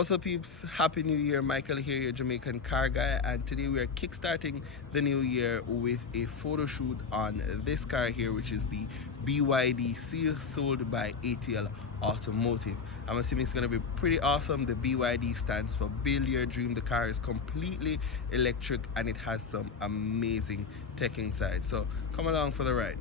What's up, peeps? Happy New Year. Michael here, your Jamaican car guy, and today we are kickstarting the new year with a photo shoot on this car here, which is the BYD Seal, sold by ATL Automotive. I'm assuming it's going to be pretty awesome. The BYD stands for Build Your Dream. The car is completely electric and it has some amazing tech inside. So come along for the ride.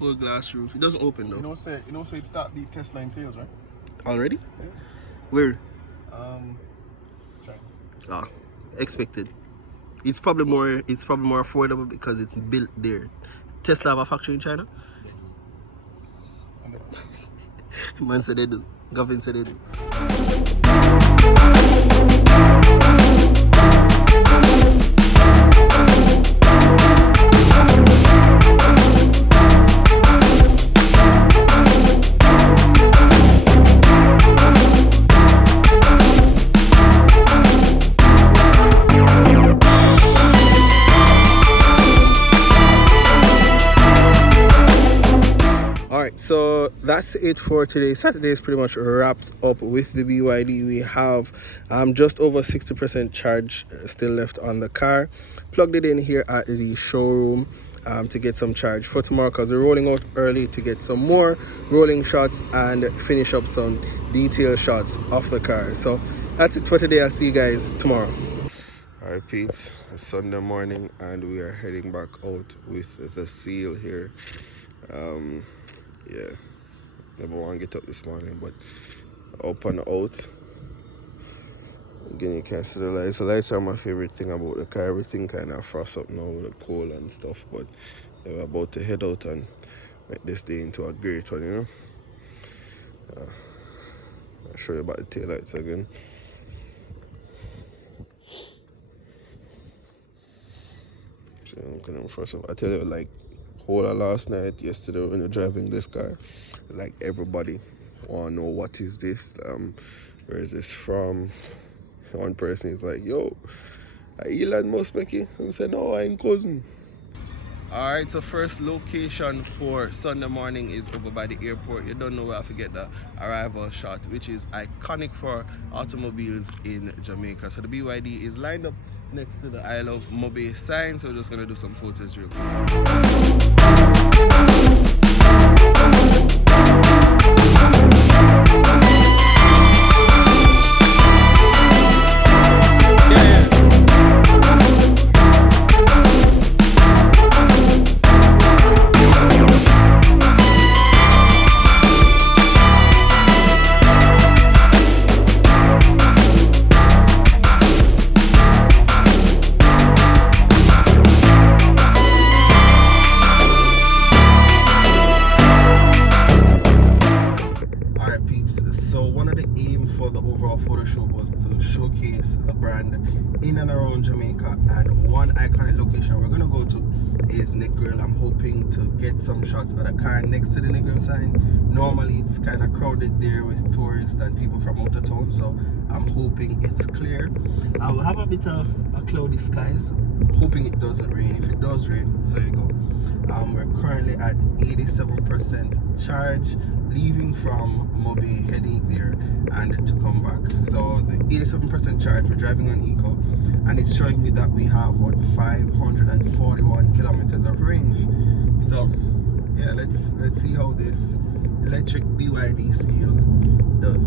Full glass roof. It doesn't open though. You know, say it start the test line sales, right? Already? Yeah. Where? China. Ah, expected. It's probably more affordable because it's built there. Tesla have a factory in China? Man said they do. Government said they do. So that's it for today. Saturday is pretty much wrapped up with the BYD. We have just over 60% charge still left on the car. Plugged it in here at the showroom to get some charge for tomorrow, because we're rolling out early to get some more rolling shots and finish up some detail shots of the car. So that's it for today. I'll see you guys tomorrow. All right, peeps, it's Sunday morning and we are heading back out with the Seal here. Yeah, never want to get up this morning, but up and out. Again, you can't see the lights. The lights are my favorite thing about the car. Everything kind of frost up now with the cold and stuff, but we're about to head out and make this day into a great one, you know. I'll show you about the taillights again. So I'm kind of frost up. I tell you, like, whole of last night, yesterday when you're driving this car, like everybody want to know what is this, where is this from. One person is like, yo, Elon Musk make it. I'm saying, no, I ain't cousin. Alright, so first location for Sunday morning is over by the airport. You don't know where I forget the arrival shot, which is iconic for automobiles in Jamaica. So the BYD is lined up next to the I Love Mobe sign, so we're just gonna do some photos real quick. For the overall photo shoot was to showcase the brand in and around Jamaica, and one iconic location we're gonna go to is Nick Grill. I'm hoping to get some shots of the car next to the Nick Grill sign. Normally it's kind of crowded there with tourists and people from out of town, so I'm hoping it's clear. I will have a bit of a cloudy skies, hoping it doesn't rain. If it does rain, so you go. We're currently at 87% charge, leaving from Mobe, heading there and to come back. So the 87% charge, we're driving on Eco, and it's showing me that we have what, 541 kilometers of range. So yeah, let's see how this electric BYD Seal does.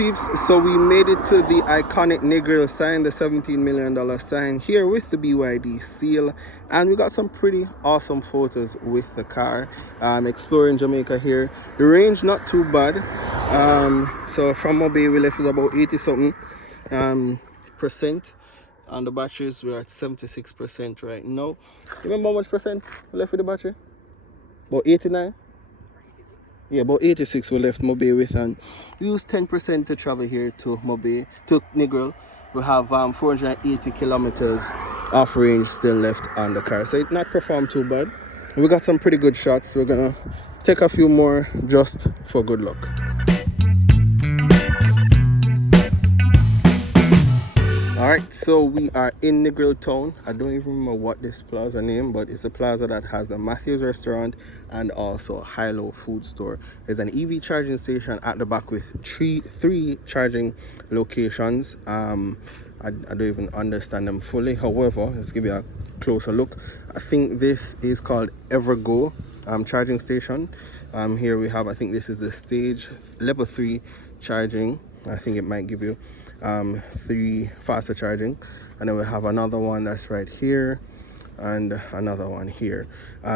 peeps, so we made it to the iconic Negril sign, the $17 million sign, here with the BYD seal, and we got some pretty awesome photos with the car. Exploring Jamaica here. The range not too bad. So from Mobay we left with about 80 something percent. On the batteries we're at 76% right now. Remember how much percent we left with the battery? About 89. Yeah, about 86 we left Mobay with, and we used 10% to travel here to Mobay, to Negril. We have 480 kilometers off range still left on the car, so it not performed too bad. We got some pretty good shots. We're gonna take a few more just for good luck. Alright, so we are in Negril town. I don't even remember what this plaza name, but it's a plaza that has a Matthews restaurant and also a high-low food store. There's an EV charging station at the back with three charging locations. I don't even understand them fully. However, let's give you a closer look. I think this is called Evergo charging station. Here we have, I think this is the stage level 3 charging. I think it might give you 3 faster charging, and then we have another one that's right here and another one here.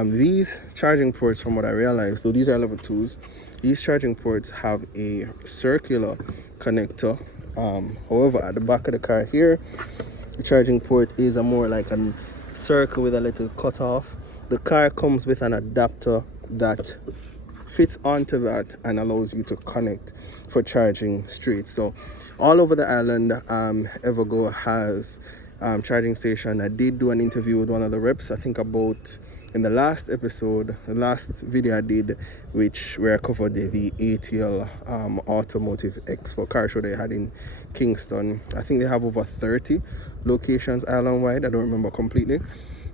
These charging ports, from what I realized, so these are level 2s, these charging ports have a circular connector. However, at the back of the car here, the charging port is a more like a circle with a little cut off. The car comes with an adapter that fits onto that and allows you to connect for charging straight. So all over the island, Evergo has charging station. I did do an interview with one of the reps, I think about in the last episode, the last video I did, where I covered the ATL Automotive Expo car show they had in Kingston. I think they have over 30 locations island wide. I don't remember completely,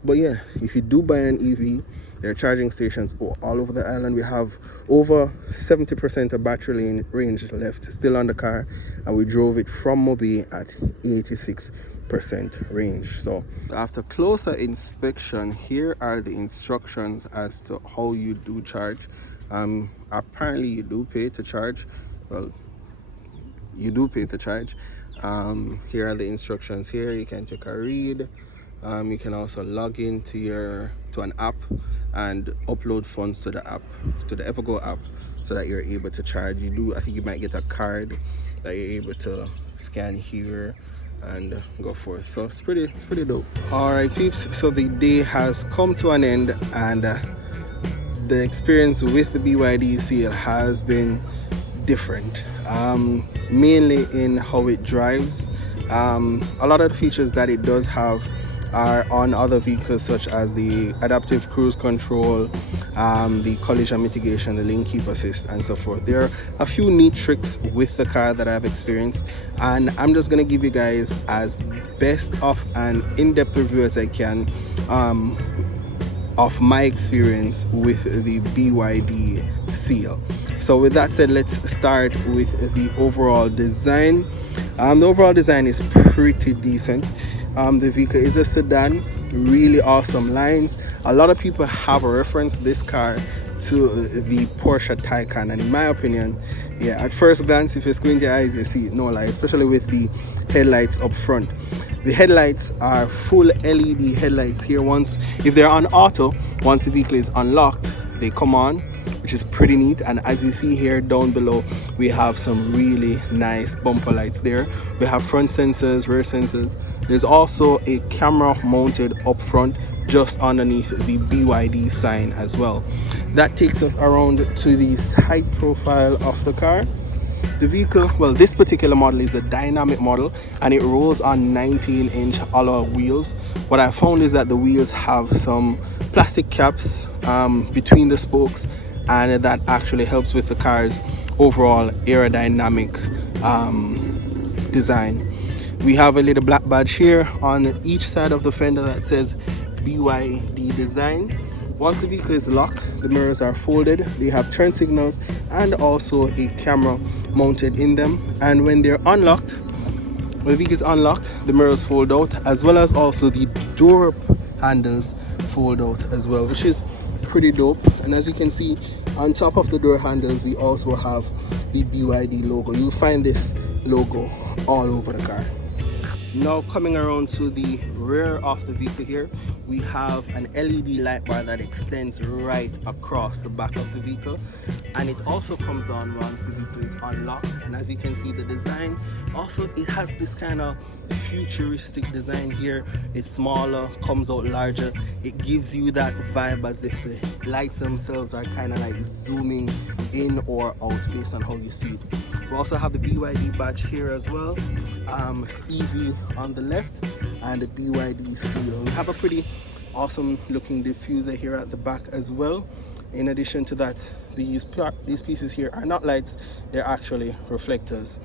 but yeah, if you do buy an EV, there are charging stations all over the island. We have over 70% of battery range left still on the car, and we drove it from Mobay at 86% range. So after closer inspection, here are the instructions as to how you do charge. Apparently you do pay to charge. Well, you do pay to charge. Here are the instructions. Here you can take a read. You can also log in to an app and upload funds to the app, to the Evergo app, so that you're able to charge. I think you might get a card that you're able to scan here and go forth. So it's pretty dope. All right, peeps, so the day has come to an end, and the experience with the BYD seal has been different, mainly in how it drives. A lot of the features that it does have are on other vehicles, such as the adaptive cruise control, the collision mitigation, the lane keep assist, and so forth. There are a few neat tricks with the car that I've experienced, and I'm just gonna give you guys as best of an in-depth review as I can of my experience with the BYD seal. So with that said, let's start with the overall design. The overall design is pretty decent. The vehicle is a sedan, really awesome lines. A lot of people have referenced this car to the Porsche Taycan, and in my opinion, yeah, at first glance, if you squint your eyes, you see it, no lie, especially with the headlights up front. The headlights are full LED headlights here. If they're on auto, once the vehicle is unlocked, they come on, which is pretty neat. And as you see here down below, we have some really nice bumper lights there. We have front sensors, rear sensors. There's also a camera mounted up front just underneath the BYD sign as well. That takes us around to the side profile of the car. The vehicle, well, this particular model is a dynamic model, and it rolls on 19-inch alloy wheels. What I found is that the wheels have some plastic caps between the spokes, and that actually helps with the car's overall aerodynamic design. We have a little black badge here on each side of the fender that says BYD design. Once the vehicle is locked, the mirrors are folded. They have turn signals and also a camera mounted in them. And when they're unlocked, when the vehicle is unlocked, the mirrors fold out, as well as also the door handles fold out as well, which is pretty dope. And as you can see, on top of the door handles, we also have the BYD logo. You'll find this logo all over the car. Now coming around to the rear of the vehicle here, we have an LED light bar that extends right across the back of the vehicle, and it also comes on once the vehicle is unlocked. And as you can see, the design also, it has this kind of futuristic design here. It's smaller, comes out larger. It gives you that vibe as if the lights themselves are kind of like zooming in or out based on how you see it. We also have the BYD badge here as well, EV on the left, and the BYD seal. We have a pretty awesome looking diffuser here at the back as well. In addition to that, these pieces here are not lights, they're actually reflectors.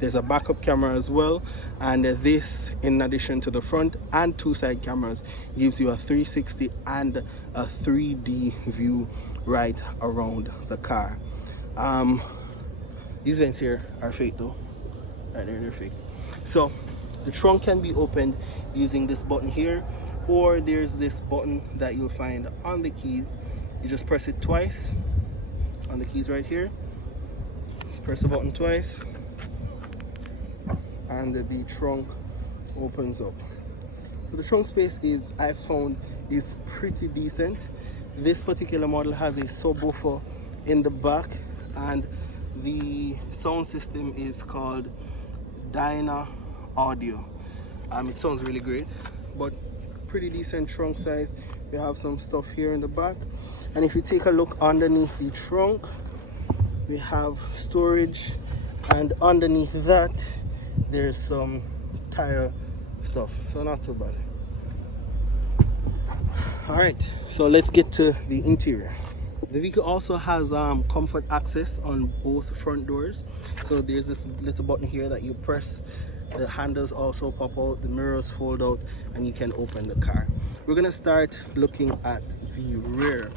There's a backup camera as well, and this, in addition to the front and two side cameras, gives you a 360 and a 3D view right around the car. These vents here are fake though. Right there, they're fake. So the trunk can be opened using this button here, or there's this button that you'll find on the keys. You just press it twice on the keys right here. Press the button twice, and the trunk opens up. So the trunk space is, I found, is pretty decent. This particular model has a subwoofer in the back, and the sound system is called Dyna Audio. It sounds really great, but pretty decent trunk size. We have some stuff here in the back, and if you take a look underneath the trunk, we have storage, and underneath that there's some tire stuff, so not too bad. All right, so let's get to the interior. The vehicle also has comfort access on both front doors. So there's this little button here that you press. The handles also pop out, the mirrors fold out, and you can open the car. We're gonna start looking at the rear.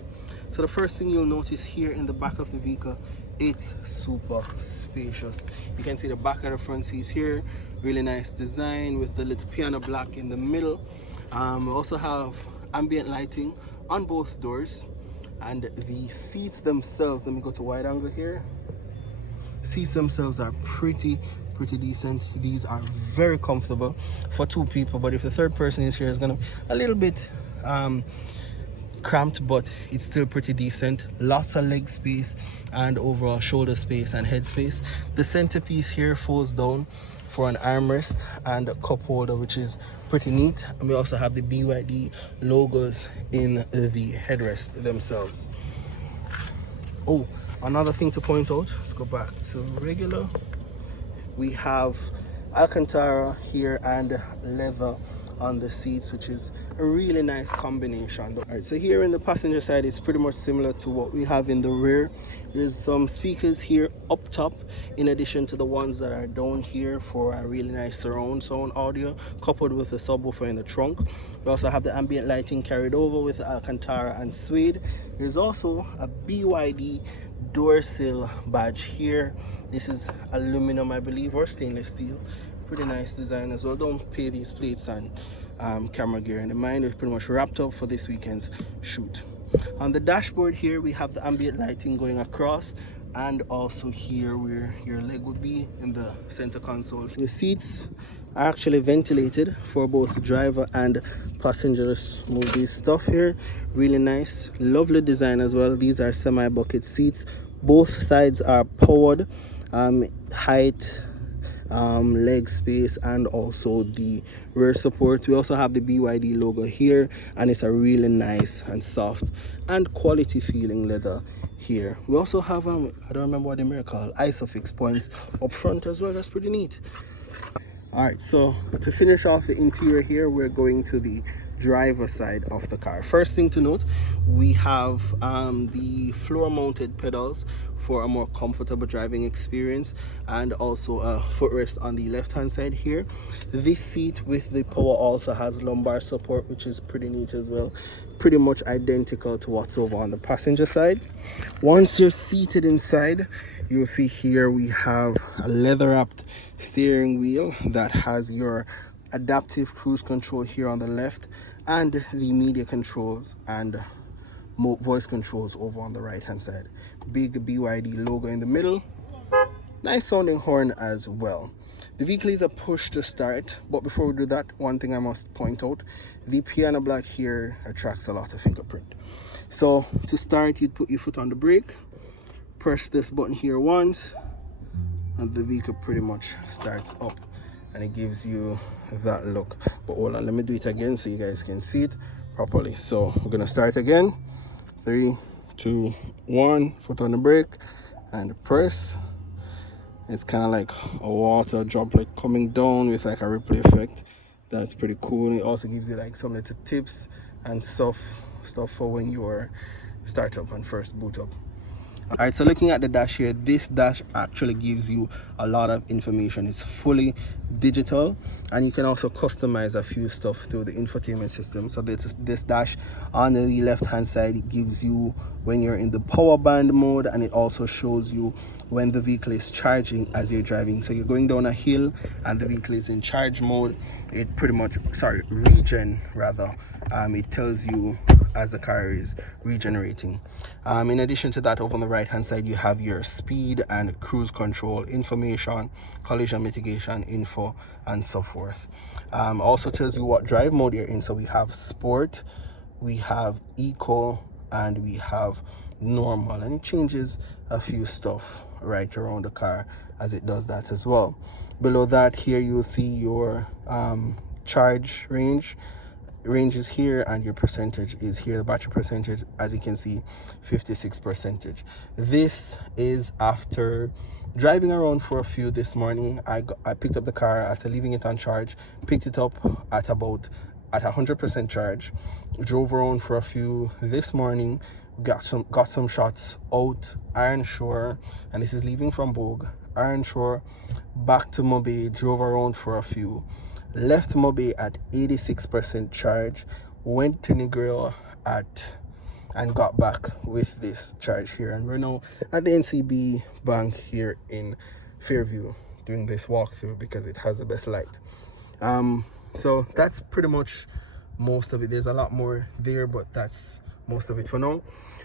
So the first thing you'll notice here in the back of the vehicle, it's super spacious. You can see the back of the front seats here, really nice design with the little piano black in the middle. We also have ambient lighting on both doors. And the seats themselves, let me go to wide angle here. Seats themselves are pretty decent. These are very comfortable for two people, but if the third person is here, it's gonna be a little bit cramped, but it's still pretty decent. Lots of leg space and overall shoulder space and head space. The centerpiece here folds down for an armrest and a cup holder, which is pretty neat. And we also have the BYD logos in the headrest themselves. Oh, another thing to point out, let's go back to regular. We have Alcantara here and leather on the seats, which is a really nice combination. All right, so here in the passenger side, it's pretty much similar to what we have in the rear. There's some speakers here up top, in addition to the ones that are down here for a really nice surround sound audio, coupled with the subwoofer in the trunk. We also have the ambient lighting carried over with the Alcantara and suede. There's also a BYD door sill badge here. This is aluminum, I believe, or stainless steel. Pretty nice design as well. Don't pay these plates and camera gear in mind. We're pretty much wrapped up for this weekend's shoot. On the dashboard here, we have the ambient lighting going across, and also here where your leg would be in the center console. The seats are actually ventilated for both driver and passengers. Move this stuff here, really nice, lovely design as well. These are semi-bucket seats. Both sides are powered, height, leg space, and also the rear support. We also have the BYD logo here, and it's a really nice and soft and quality feeling leather here. We also have I don't remember what they're called, isofix points up front as well. That's pretty neat. All right, so to finish off the interior here, we're going to the driver side of the car. First thing to note, we have the floor mounted pedals for a more comfortable driving experience, and also a footrest on the left hand side here. This seat with the power also has lumbar support, which is pretty neat as well. Pretty much identical to what's over on the passenger side. Once you're seated inside, you'll see here we have a leather wrapped steering wheel that has your adaptive cruise control here on the left, and the media controls and voice controls over on the right hand side. Big BYD logo in the middle. Nice sounding horn as well. The vehicle is a push to start, but before we do that, one thing I must point out, the piano black here attracts a lot of fingerprint. So to start, you'd put your foot on the brake, press this button here once, and the vehicle pretty much starts up, and it gives you that look. But hold on, let me do it again so you guys can see it properly. So we're gonna start again. 3, 2, 1, foot on the brake and press. It's kind of like a water droplet coming down with like a ripple effect. That's pretty cool. It also gives you like some little tips and stuff for when you start up and first boot up. All right, so looking at the dash here, this dash actually gives you a lot of information. It's fully digital, and you can also customize a few stuff through the infotainment system. So this dash on the left hand side, it gives you when you're in the power band mode, and it also shows you when the vehicle is charging as you're driving. So you're going down a hill and the vehicle is in charge mode, it pretty much, sorry, regen rather, it tells you as the car is regenerating. In addition to that, over on the right hand side, you have your speed and cruise control information, collision mitigation info, and so forth. Also tells you what drive mode you're in. So we have sport, we have eco, and we have normal, and it changes a few stuff right around the car as it does that as well. Below that, here you'll see your charge range is here, and your percentage is here. The battery percentage, as you can see, 56%. This is after driving around for a few this morning. I picked up the car after leaving it on charge, picked it up at 100% charge, drove around for a few this morning, got some shots out Iron Shore, and this is leaving from Bogue, Iron Shore back to Mobe, drove around for a few, left Mobe at 86% charge, went to Negril and got back with this charge here, and we're now at the NCB bank here in Fairview doing this walkthrough because it has the best light. So that's pretty much most of it. There's a lot more there, but that's most of it for now.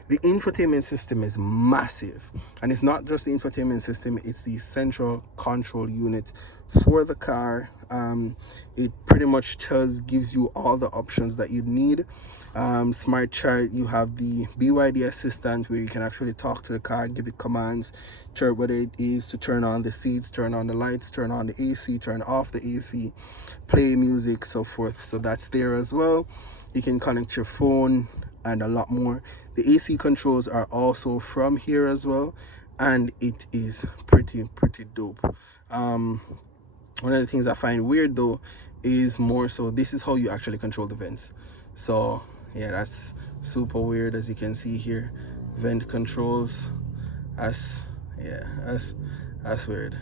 The infotainment system is massive, and it's not just the infotainment system, it's the central control unit for the car. It pretty much gives you all the options that you need. Smart chart, you have the BYD assistant where you can actually talk to the car, give it commands, whether it is to turn on the seats, turn on the lights, turn on the AC, turn off the AC, play music, so forth. So that's there as well. You can connect your phone and a lot more. The AC controls are also from here as well, and it is pretty dope. One of the things I find weird though is more so this is how you actually control the vents. So yeah, that's super weird. As you can see here, vent controls. That's weird.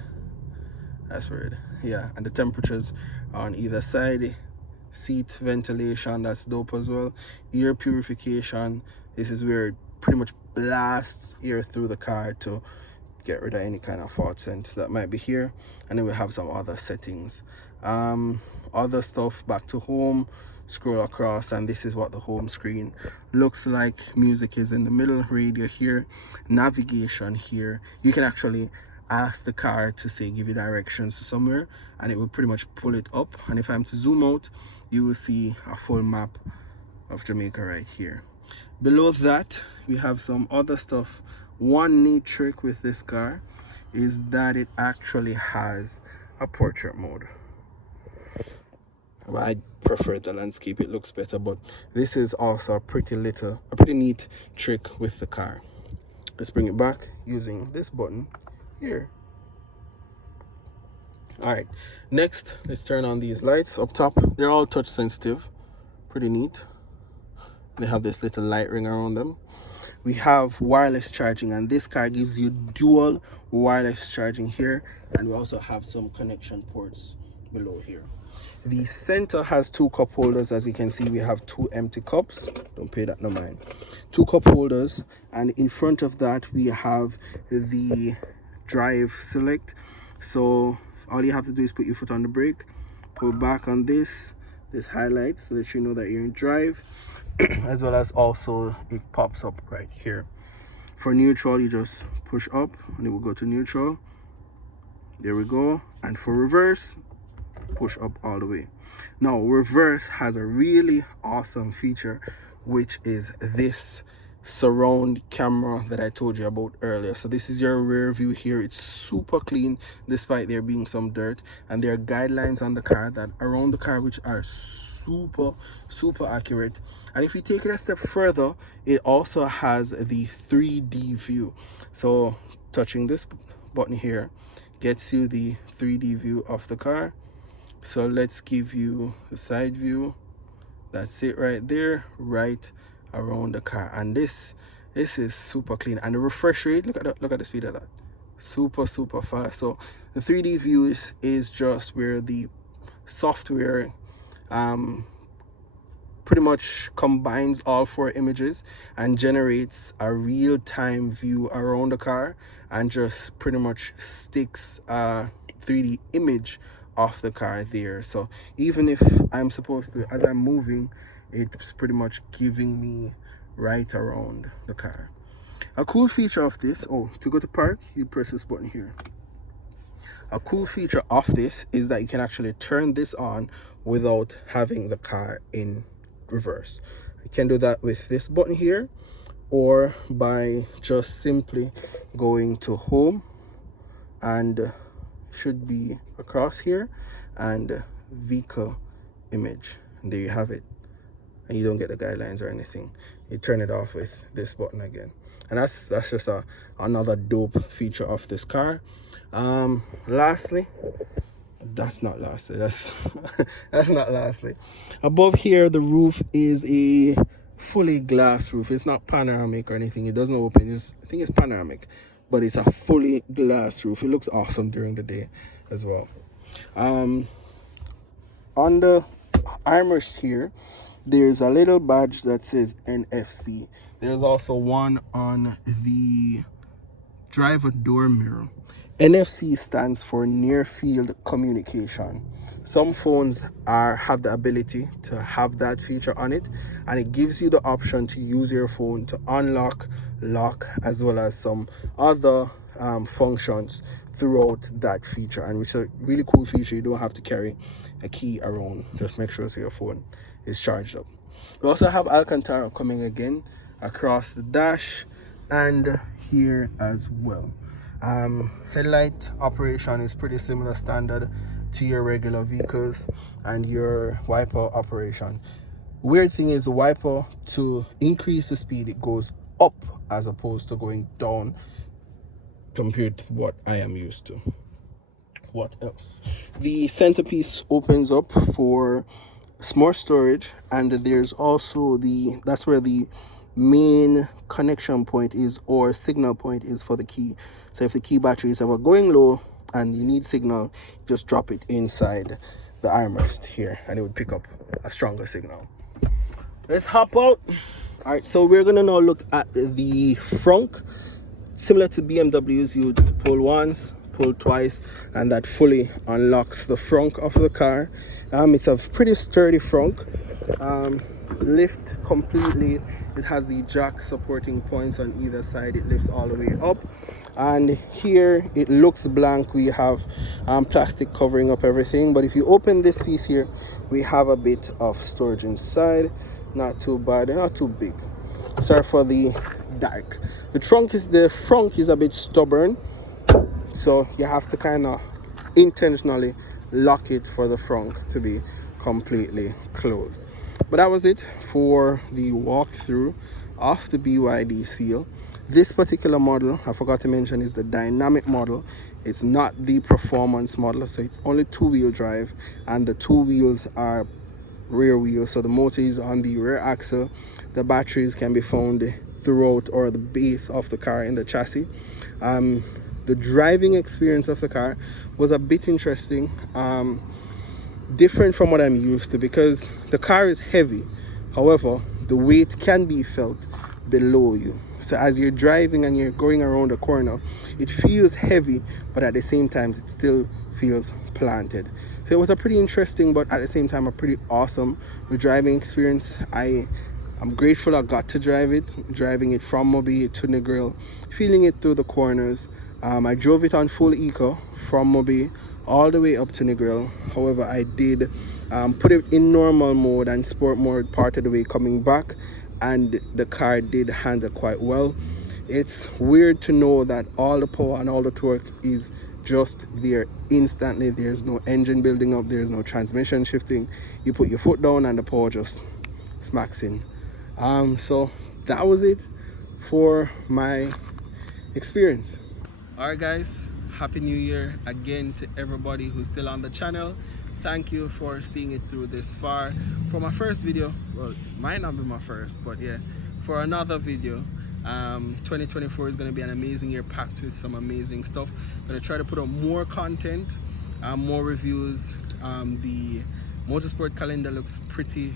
That's weird. Yeah, and the temperatures on either side. Seat ventilation, that's dope as well. Air purification, this is where it pretty much blasts air through the car to get rid of any kind of fault scent that might be here. And then we have some other settings, other stuff. Back to home, scroll across, and this is what the home screen looks like. Music is in the middle, radio here, navigation here. You can actually ask the car to say give you directions to somewhere, and it will pretty much pull it up. And if I'm to zoom out, you will see a full map of Jamaica right here. Below that, we have some other stuff. One neat trick with this car is that it actually has a portrait mode. I prefer the landscape, it looks better, but this is also a pretty neat trick with the car. Let's bring it back using this button here. All right, next let's turn on these lights up top. They're all touch sensitive, pretty neat. They have this little light ring around them. We have wireless charging, and this car gives you dual wireless charging here, and we also have some connection ports below here. The center has two cup holders. As you can see, we have two empty cups. Don't pay that no mind. Two cup holders, and in front of that we have the drive select. So all you have to do is put your foot on the brake, pull back on this highlights so that you know that you're in drive. as well as also it pops up right here. For neutral, you just push up and it will go to neutral. There we go. And for reverse, push up all the way. Now reverse has a really awesome feature, which is this surround camera that I told you about earlier. So this is your rear view here. It's super clean despite there being some dirt, and there are guidelines on the car that around the car which are super accurate. And if you take it a step further, it also has the 3D view. So touching this button here gets you the 3D view of the car. So let's give you the side view. That's it right there, right around the car. And this is super clean. And the refresh rate, look at the speed of that. Super fast. So the 3D view is just where the software pretty much combines all 4 images and generates a real-time view around the car, and just pretty much sticks a 3D image of the car there. So even if I'm supposed to, as I'm moving, it's pretty much giving me right around the car. A cool feature of this, to go to park, you press this button here. A cool feature of this is that you can actually turn this on without having the car in reverse. You can do that with this button here, or by just simply going to home, and should be across here, and vehicle image, and there you have it. And you don't get the guidelines or anything. You turn it off with this button again, and that's just another dope feature of this car. Lastly, that's not lastly, above here the roof is a fully glass roof. It's not panoramic or anything. It doesn't open. I think it's panoramic, but it's a fully glass roof. It looks awesome during the day as well. On the armrest here, there's a little badge that says NFC. There's also one on the driver door mirror. NFC stands for near field communication. Some phones have the ability to have that feature on it, and it gives you the option to use your phone to unlock, lock, as well as some other functions throughout that feature, and which is a really cool feature. You don't have to carry a key around. Just make sure so your phone is charged up. We also have Alcantara coming again across the dash and here as well. Headlight operation is pretty similar standard to your regular vehicles, and your wiper operation. Weird thing is the wiper, to increase the speed, it goes up as opposed to going down compared to what I am used to. What else? The centerpiece opens up for more storage, and there's also that's where the main connection point is, or signal point is, for the key. So if the key battery is ever going low and you need signal, just drop it inside the armrest here and it would pick up a stronger signal. Let's hop out. All right, so we're gonna now look at the front. Similar to BMWs, you would pull once, pull twice, and that fully unlocks the front of the car. It's a pretty sturdy front. Lift completely. It has the jack supporting points on either side. It lifts all the way up, and here it looks blank. We have plastic covering up everything, but if you open this piece here, we have a bit of storage inside. Not too bad, not too big. Sorry for the dark. The front is a bit stubborn, so you have to kind of intentionally lock it for the front to be completely closed. But that was it for the walkthrough of the BYD Seal. This particular model, I forgot to mention, is the dynamic model. It's not the performance model, so it's only 2-wheel drive, and the 2 wheels are rear wheels, so the motor is on the rear axle. The batteries can be found throughout, or the base of the car, in the chassis. The driving experience of the car was a bit interesting, different from what I'm used to, because the car is heavy. However, the weight can be felt below you. So as you're driving and you're going around a corner, it feels heavy, but at the same time it still feels planted. So it was a pretty interesting, but at the same time a pretty awesome driving experience. I I'm grateful I got to drive it, driving it from Mobile to Negril, feeling it through the corners. I drove it on full eco from Mobile all the way up to Negril. However, I did put it in normal mode and sport mode part of the way coming back, and the car did handle quite well. It's weird to know that all the power and all the torque is just there instantly. There's no engine building up, there's no transmission shifting. You put your foot down and the power just smacks in. So that was it for my experience. All right guys, happy new year again to everybody who's still on the channel. Thank you for seeing it through this far. For my first video, well, it might not be my first, but yeah, for another video. 2024 is going to be an amazing year, packed with some amazing stuff. I'm going to try to put out more content, more reviews. The motorsport calendar looks pretty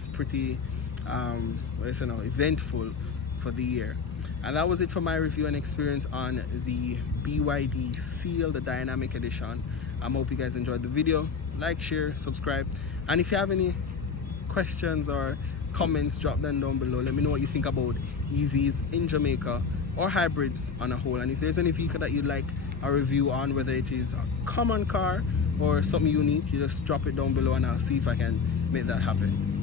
eventful for the year. And that was it for my review and experience on the BYD Seal, the Dynamic Edition. I hope you guys enjoyed the video. Like, share, subscribe, and if you have any questions or comments, drop them down below. Let me know what you think about EVs in Jamaica or hybrids on a whole, and if there's any vehicle that you'd like a review on, whether it is a common car or something unique, you just drop it down below and I'll see if I can make that happen.